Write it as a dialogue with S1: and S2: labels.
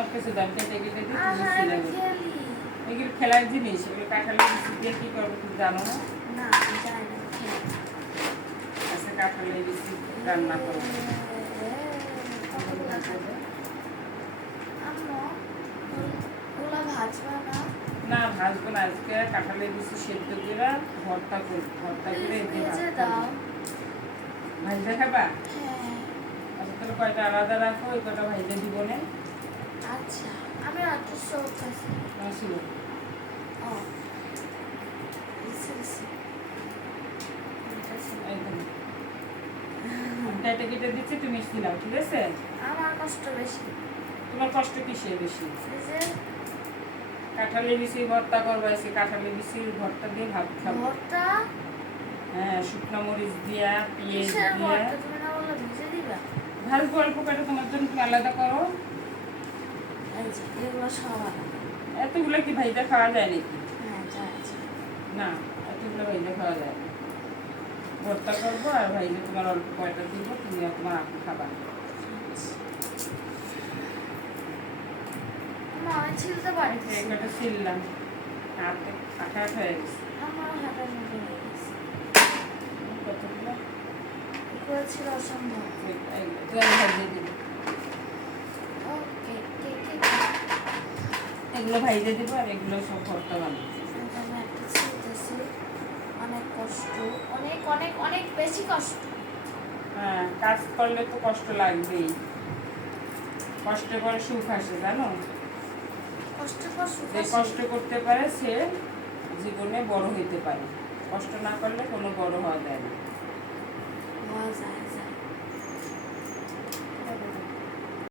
S1: আমার কাছে দাম কেটে কেটে তুমি
S2: আহা,
S1: সিলাই
S2: আমি
S1: করো।
S2: খেলি।
S1: এগুলো খেলার জিনিস এগুলো কাঁঠালের বিচি দিয়ে কি করব তুমি জানো না আচ্ছা কাঁঠালের বিচি রান্না করব
S2: না?
S1: ভাজবো না আজকে কাঁঠালের বিচি সেদ্ধ করে ভর্তা করব ভর্তা করে
S2: ভেজে
S1: খাবা
S2: হ্যাঁ,
S1: আচ্ছা তাহলে কয়টা আলাদা রাখো ওই কটা ভাইজে দিব না
S2: আচ্ছা। আমি অত আছে। ও, এটা
S1: কেটে কেটে দিচ্ছি তুমি ছিলাও ঠিক আছে?
S2: আমার কষ্ট বেশি।
S1: তোমার কষ্ট কিসের বেশি? কাঁঠালের বিচি ভর্তা করব এসে কাঁঠালের বিচির ভর্তা দিয়ে ভাত খাব।
S2: ভর্তা?
S1: হ্যাঁ শুকনো মরিচ দিয়া পেঁয়াজ দিয়া। ভাজবো অল্প করে তোমার জন্য আলাদা করো।
S2: এগুলো
S1: এতগুলো কি ভাইজা খাওয়া যায় নাকি?
S2: হ্যাঁ
S1: না এতগুলো ভাইজা খাওয়া যায় না। ভর্তা করব আর ভাইজা তোমার অল্প কয়টা দিব তুমি তোমার আপু খাবা।
S2: আমার ছিলতে পারি
S1: এই কটা ছিললাম। হাতে আঠা হয়ে গেছে।
S2: আমার মতো হয়ে গেছে।
S1: কতগুলো?
S2: ছিল অসম্ভব
S1: এই- জল ভাজিয়ে দিব
S2: ওকে কে কে
S1: এগুলো ভাইজে দিব আর এগুলো সব ভর্তা বানাবো।
S2: অনেক কষ্ট অনেক অনেক অনেক বেশি কষ্ট।
S1: হ্যাঁ কাজ করলে তো কষ্ট লাগবেই। কষ্টে পরে সুখ আসে জানো?
S2: কষ্ট কষ্ট
S1: যে কষ্ট করতে পারে সে জীবনে বড় হইতে পারে। কষ্ট না করলে কোনো বড় হওয়া যায় না।